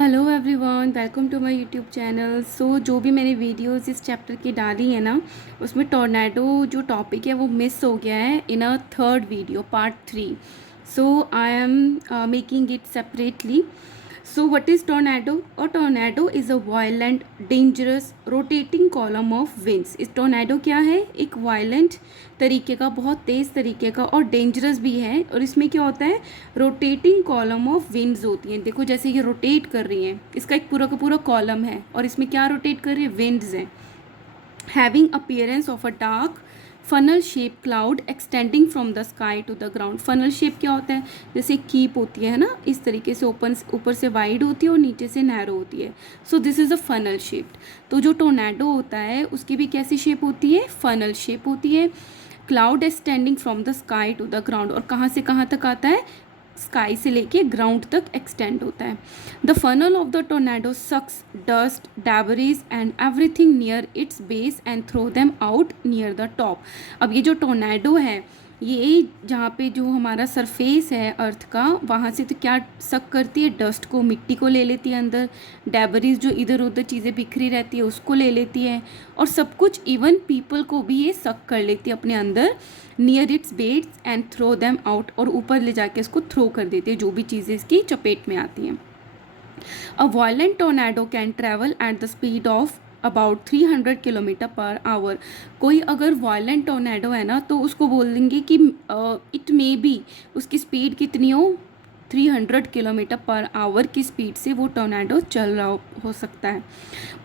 Hello everyone, welcome to my YouTube channel. जो भी मैंने वीडियोस इस चैप्टर की डाली है ना, उसमें टोर्नेडो जो टॉपिक है वो मिस हो गया है in a third video part 3। So I am making it separately. So, what is tornado? A tornado is a violent, dangerous, rotating column of winds. इस टोर्नेडो क्या है? एक वायलेंट तरीके का, बहुत तेज़ तरीके का और डेंजरस भी है। और इसमें क्या होता है? रोटेटिंग कॉलम ऑफ विंड्स होती हैं। देखो जैसे ये रोटेट कर रही हैं, इसका एक पूरा का पूरा कॉलम है और इसमें क्या रोटेट कर रही है? विंड्स हैं। Having appearance of a dark funnel shape cloud extending from the sky to the ground. Funnel shape क्या होता है? जैसे कीप होती है ना, इस तरीके से ओपन, ऊपर से वाइड होती है और नीचे से नैरो होती है। So this is a funnel shape. तो जो टोर्नेडो होता है उसकी भी कैसी शेप होती है? फनल शेप होती है। Cloud extending from the sky to the ground, और कहाँ से कहाँ तक आता है? स्काई से लेके ग्राउंड तक एक्सटेंड होता है। The funnel of the tornado sucks dust, debris and everything near its base and throw them out near the top. अब ये जो टोर्नेडो है, ये जहाँ पे जो हमारा सरफेस है अर्थ का, वहाँ से तो क्या सक करती है? डस्ट को, मिट्टी को ले लेती है अंदर। डेबरीज जो इधर उधर चीज़ें बिखरी रहती है उसको ले लेती है, और सब कुछ, इवन पीपल को भी ये सक कर लेती है अपने अंदर। Near its base and throw them out, और ऊपर ले जाके इसको थ्रो कर देती है जो भी चीज़ें इसकी चपेट में आती हैं। अ violent tornado can travel at the speed of about 300 kilometre per hour. कोई अगर वायलेंट टोर्नेडो है ना, तो उसको बोल देंगे कि इट मे बी, उसकी स्पीड कितनी हो? 300 किलोमीटर पर आवर की स्पीड से वो टोर्नेडो चल रहा हो सकता है।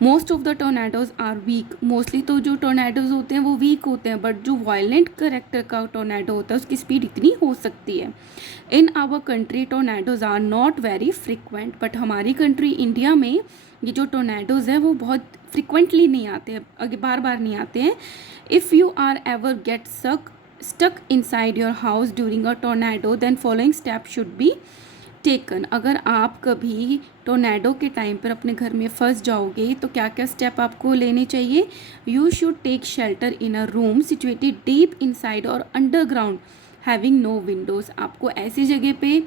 Most of the tornadoes are weak. Mostly तो जो टोर्नेडोज होते हैं वो वीक होते हैं, बट जो वायलेंट करेक्टर का टोर्नेडो होता है उसकी स्पीड इतनी हो सकती है। In our country tornadoes are not very frequent, but हमारी कंट्री इंडिया में ये जो टोर्नेडोज हैं वो बहुत फ्रिक्वेंटली नहीं आते हैं, आगे बार बार नहीं आते हैं। If you are ever get stuck inside your house during a tornado, then following steps should be taken। अगर आप कभी टोर्नेडो के टाइम पर अपने घर में फंस जाओगे तो क्या क्या स्टेप आपको लेने चाहिए? You should take shelter in a room situated deep inside और अंडरग्राउंड हैविंग नो विंडोज़। आपको ऐसी जगह पे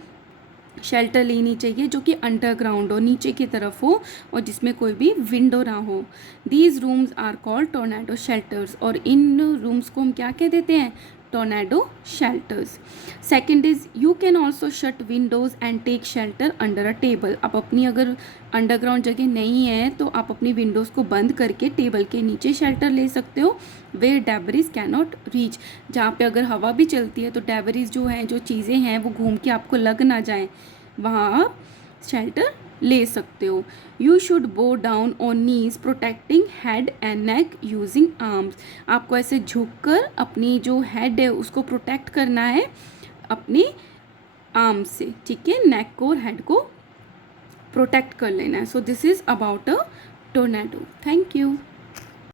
शेल्टर लेनी चाहिए जो कि अंडरग्राउंड हो, नीचे की तरफ हो, और जिसमें कोई भी विंडो ना हो। These rooms are called tornado shelters, और इन रूम्स को हम क्या कह देते हैं? Tornado shelters. Second is you can also shut windows and take shelter under a table. आप अपनी अगर अंडरग्राउंड जगह नहीं है तो आप अपनी विंडोज़ को बंद करके टेबल के नीचे शेल्टर ले सकते हो। Where debris can not reach, जहाँ पे अगर हवा भी चलती है तो डेबरीज जो हैं, जो चीज़ें हैं, वो घूम के आपको लग ना जाए, वहाँ आप शेल्टर ले सकते हो। यू शुड बो down on knees protecting head and neck using arms. आपको ऐसे झुक कर अपनी जो हेड है उसको प्रोटेक्ट करना है अपने आर्म से, ठीक है? नेक को और हेड को प्रोटेक्ट कर लेना है। So this is about a tornado. Thank you.